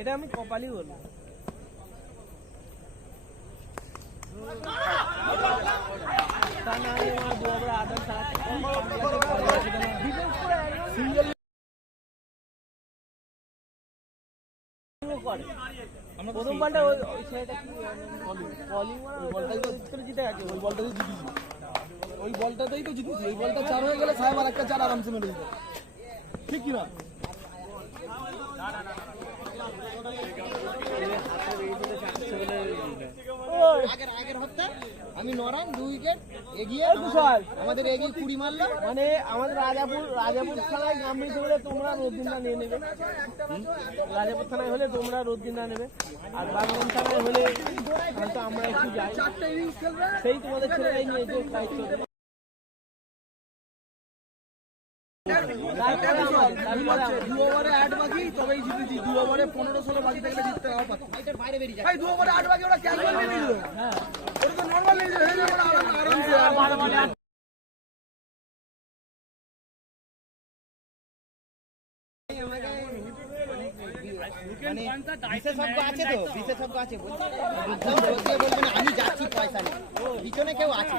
এটা আমি কপালই বলবো। তা না আমার দু ওভারে 8 রান ছাড়া সিঙ্গেল করে। আমরা প্রথম বলটা ওই ছেলেটা কি বলিং বলটাই তো জিতে গেছে, ওই বলটাই জিতেছি, ওই বলটাতেই তো জিতেছি। ওই বলটা 4 হয়ে গেলে সাহেব আর একটা 4 আরামসে মেরে দিত, ঠিক কি না? আমি 9 রান 2 উইকেট এগিয়ে আমাদের এগিয়ে 20 মারলো। মানে আমাদের রাজাপুর থানায় গ্রাম হলে তোমরা রোদ্দিনটা নিয়ে নেবে, রাজাপুর থানায় হলে তোমরা রোদ্দিনটা নেবে, আর বাগবান থানায় হলে হয়তো আমরা একটু যাই, সেই তোমাদের ছেলেরাই নিয়ে যে দায়িত্ব। তবেই জিতেছি, 2 ওভারে 15-16 বাকি থাকলে জিততে পারতাম। 2 ওভারে 8 বাকি ওরা ক্যালকুলেট নিয়ে নিল, ওটা তো নরমাল নিয়ে হয়ে যাবে আরামসে। বিশেষজ্ঞ আছে তো, বিশেষজ্ঞ আছে, বলবেন আমি যাচ্ছি পয়সা নেই, পিছনে কেউ আছে।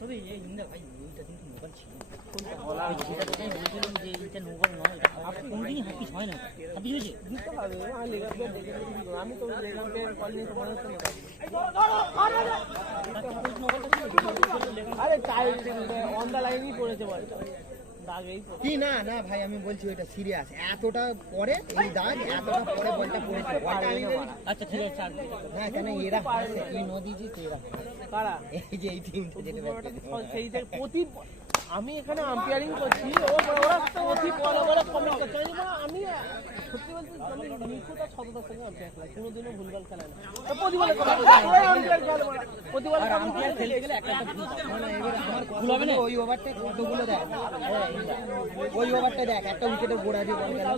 তবে এই ইন্দা ভাই ওইটা কিন্তু মোবাইল ছিল, কোনদিনই হাফিস হয় না, হাফিস হয়েছে আমি তো আরে তাই অন দা লাইনই পড়েছে বলটা কি না না ভাই, আমি বলছি ওইটা সিরিয়াস, এতটা পরে এই দাগ এতটা পরে বলটা পড়েছে। আচ্ছা ঠিক আছে, হ্যাঁ কেন এরা কি নদী যে এরা কারা, এই যে এই টিমটা যেটা প্রতি আমি এখানে আম্পায়ারিং করছি, ওরা প্রতি বড় বড় কমেন্ট করছে। আমি সত্যি বলছি আমি নিখুঁত আর সততার সঙ্গে আম্পায়ার খেলা, কোনোদিনও ভুলভাল খেলা না, প্রতিবারে প্রতিবারে আম্পায়ার খেলে গেলে একটা ভুল হবে না। ওই ওভারটা কতগুলো দেখ, ওই ওভারটা দেখ একটা উইকেটের গোড়া দিয়ে বল গেল।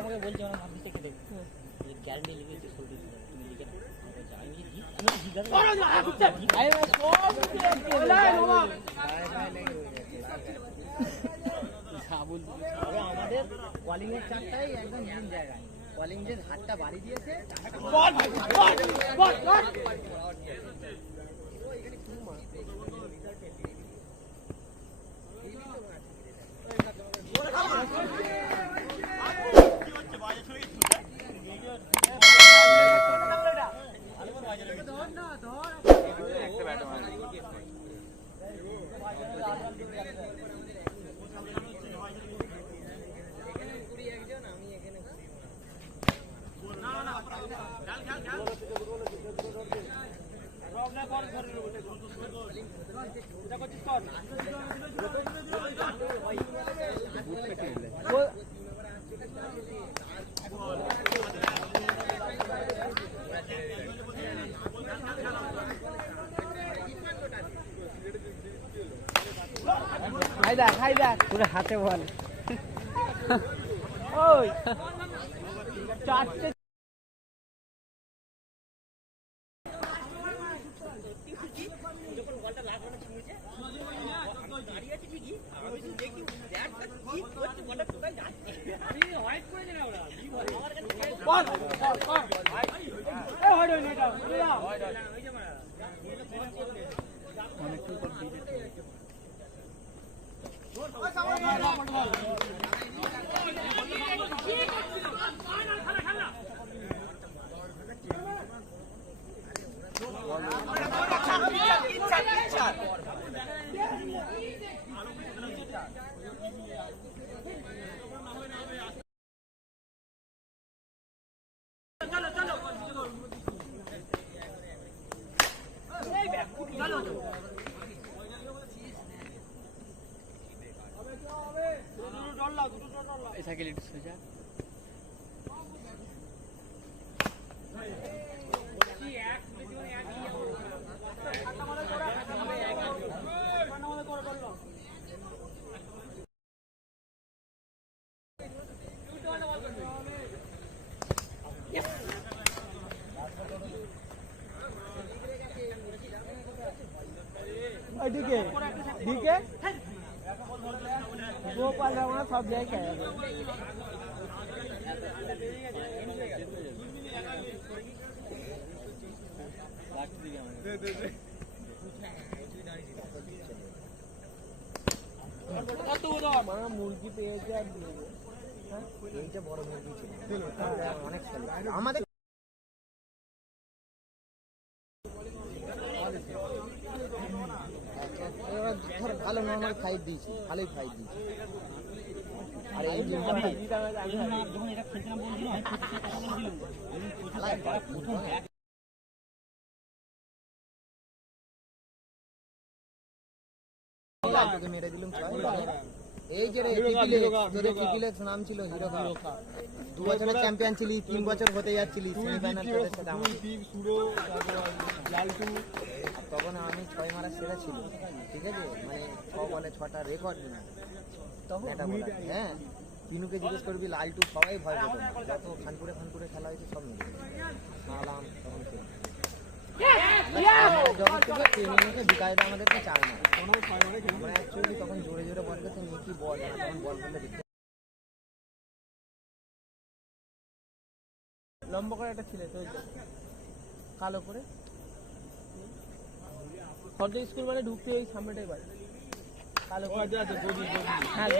আমাকে বলছে আমার মাঠ থেকে দেখ গ্যারান্টি লিখে আমাদের বলিং এর চারটাই একদম মেন জায়গায়, বলিং যে হাতটা বাড়ি দিয়েছে হাই দেখ পুরো হাতে বল, ওই চারটে সাইকেল একটু সোজা ডিকে ডিকে গোপাল রামা সব জায়গায় মুরগি পেয়েছে আর এইটা বড় মুরগি ছিল অনেক আমাদের ভালো নর্মাল ফাইট দিয়েছি ভালোই ফাইট দিয়েছি আর এই যে মেরে দিলাম এই যে ট্রিপিলেক্স নাম ছিল হিরো খা 2 বছরের চ্যাম্পিয়ন ছিলি 3 বছর হতে যাচ্ছিলি সেমিফাইনাল তোদের সাথে আমার তখন আমি 6 মারা সেরা ছিল ঠিক আছে মানে 6 বলে 6টা রেকর্ড না তখন এটা বলা হ্যাঁ তিনুকে জিজ্ঞেস করবি লালটু সবাই ভয় পেত যত খানপুরে খেলা হয়েছে সব মিলে সালাম তখন যখন থেকে ট্রেনিংকে বিকায়দা আমাদেরকে চায় না আমরা অ্যাকচুয়ালি তখন জোরে জোরে বল করতে নিকি বল তখন বল করলে দেখতে লম্বা করে একটা ছিল তো কালো করে খর্দ স্কুল মানে ঢুকতে ওই সামনেটাই বাড়ি কালো হ্যাঁ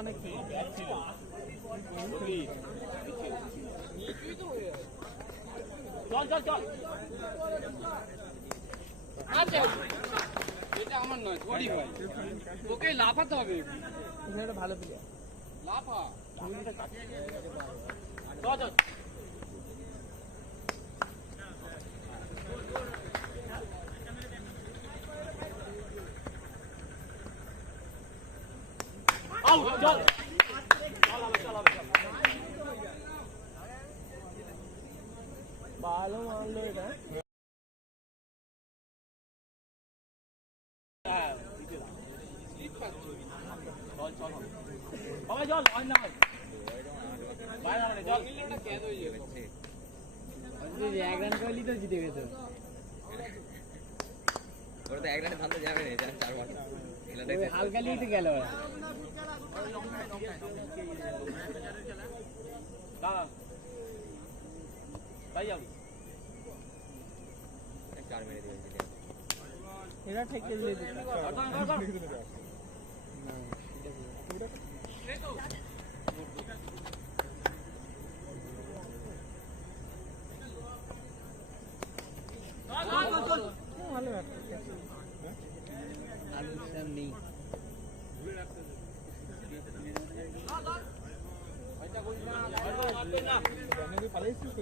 অনেক চল এটা আমার নয় থোড়ি ভাই ওকে লাফাতে হবে এটা ভালো প্লেয়ার লাফা চল ভালো মারলো এটা এক রান করলি তো জিতে গেছে ওরা তো এক রানে ভালো যাবে না 4 হালকা লিতে গেল মেরে দিয়েছে এরা ঠেকে দিলে ভালো আলুর নেই পালাইছিস